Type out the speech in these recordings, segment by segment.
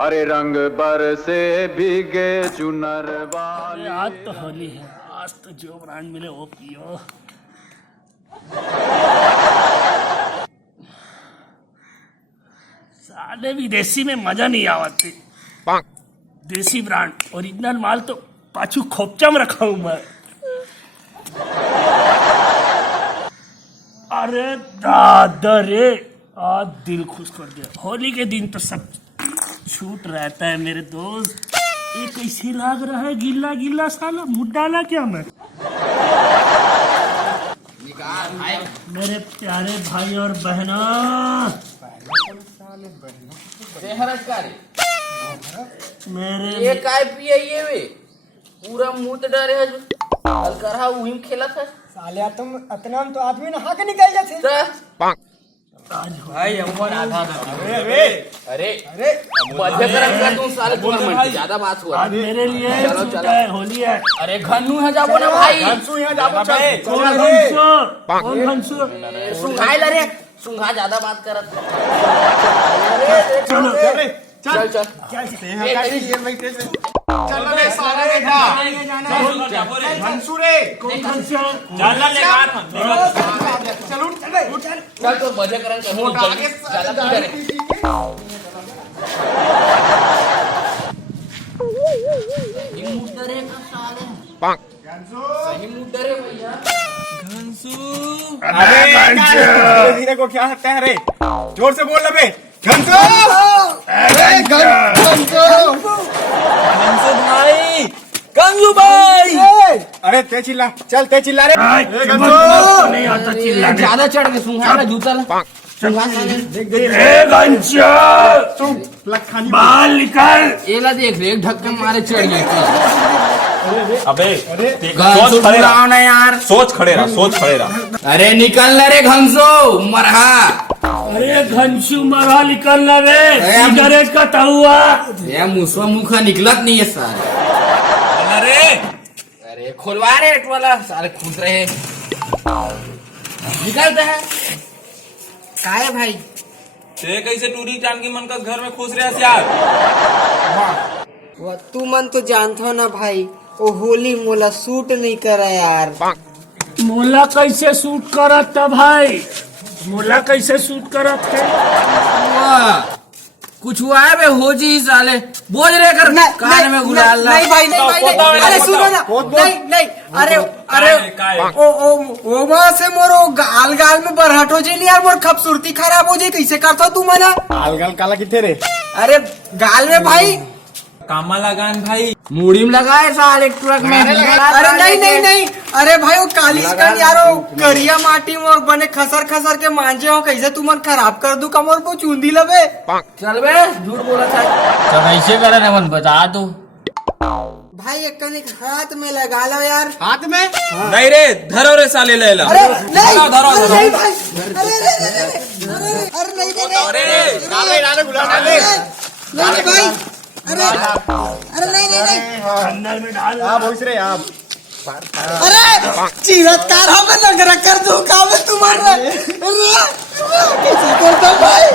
हरे रंग बरसे भीगे चुनर वाली। आज तो होली है, आज तो जो ब्रांड मिले वो पियो। साले विदेशी में मजा नहीं आवती। देसी ब्रांड ओरिजिनल माल तो पाछू खोपचा में रखा हूं मैं। अरे दादा रे, आज दिल खुश कर दिया। होली के दिन तो सब छूट रहता है मेरे दोस्त। ये कैसे लग रहा है गिल्ला गिल्ला, साला मुँह डाला क्या मैं। मेरे प्यारे भाई और बहना, मेरे ये काय पिए ये वे पूरा मुंह तो डरे है जो कल करहा वही में खेला था साले तुम इतना तो आदमी नहा के निकल जाते। भाई हमको आधा अरे अरे अरे मजे करम का तुम साले तुम्हारे ज्यादा बात हुआ। आज मेरे लिए छूटा है, होली है। अरे घन्नू है जाबो ना भाई, घनसू यहाँ जाबो चल। कौन घनसू? सुंघाई ला रे, सुंघा ज्यादा बात करत। चलो चल चल चल रे सारे बेटा घनसू रे कौन घनसू? चल उठ चल रे उठ चल। चल तो मजे करम का मोटा चल आगे ज्यादा पी करे। सही मुद्दा रे का साले सही मुद्दा रे भैया। धीरे धीरे को क्या सकता है रे, जोर से बोल बे। घनसू अरे घनसू भाई गंगू भाई अरे ते चिल्ला, चल ते चिल्ला रे। नहीं आता चिल्लाने। ज्यादा चढ़ के सुंघा ना जूता ला सुंघा साले ए घनसू, बाल निकाल। एला देख रे ढक्कन मारे चढ़ गए। अबे सोच खड़े रहो ना यार, सोच खड़े रहा। अरे निकल रे घंसो मरहा। अरे घनसू मरा निकलना रे, सिगरेट का तहुआ। ये मुसवा मुखा निकलत नहीं है सारे। अरे अरे खुलवा रे वाला सारे खुद रहे निकलते हैं काहे भाई। ते कैसे टूरी चांद की मन का घर में खुश रहे यार। तू मन तो जानता हो ना भाई, वो होली मोला सूट नहीं करा यार। मोला कैसे सूट करत था भाई, मोला कैसे सूट करत है? कुछ हुआ है बे हो जी साले बोझ रे कर कान में गुलाल ला। नहीं भाई नहीं भाई नहीं, अरे सुनो ना, नहीं नहीं अरे अरे ओ वहाँ से मोरो गाल गाल में बरहट हो जाए यार, मोर खूबसूरती खराब हो जाए। कैसे करता तू मना? गाल काला किथे रे? अरे गाल में भाई कामा लगान भाई मुड़ी में लगाए साले ट्रक में। अरे नहीं नहीं नहीं, अरे भाई वो कालिश का यारो करिया माटी में बने खसर खसर के मांझे हो, कैसे तू मन खराब कर दू कमर को चूंदी लबे। चल बे झूठ बोला था। चल ऐसे करे ना मन बता दो भाई एक कनिक हाथ में लगा लो यार। हाथ में नहीं रे, धरो रे साले ले ला। अरे नहीं धरो अरे नहीं भाई, अरे नहीं डाले डाले गुलाब डाले नहीं भाई, अरे नहीं नहीं नहीं अंदर में डाल। हाँ भोज रे आप। अरे चीरतकार हमें नगरा कर दो काम तुम्हारा। कैसे करता भाई?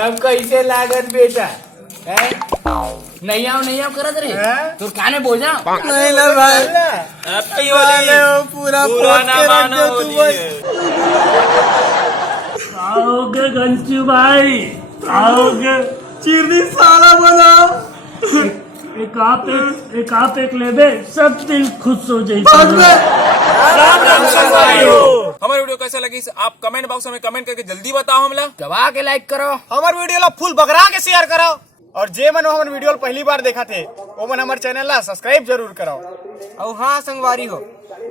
अब कैसे लागत बेटा नहीं आओ करत रे तो काने बोझा नहीं ना भाई, हैप्पी होली। पूरा पुराना पोत के रख माना दे तू होली भाई। है। आओगे घनसू भाई, आओगे। चीरनी साला बनाओ। एक आप एक लेबे, सब दिल खुश हो जाए। हमारी वीडियो कैसा लगी आप कमेंट बॉक्स में कमेंट करके जल्दी बताओ हमला। दबा के लाइक करो, हमारे वीडियो ला फुल बकरा के शेयर करो, और जे मन हमारे वीडियो पहली बार देखा थे वो मन हमारे चैनल ला सब्सक्राइब जरूर करो। और हाँ संगवारी हो,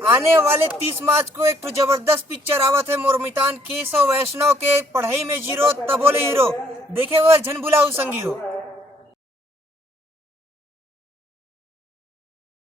आने वाले 30 मार्च को एक जबरदस्त पिक्चर आवत है मोरमितान केशव वैष्णव के पढ़ाई में जीरो तबोले हीरो, देखे हुए झन बुलाऊ संगी हो।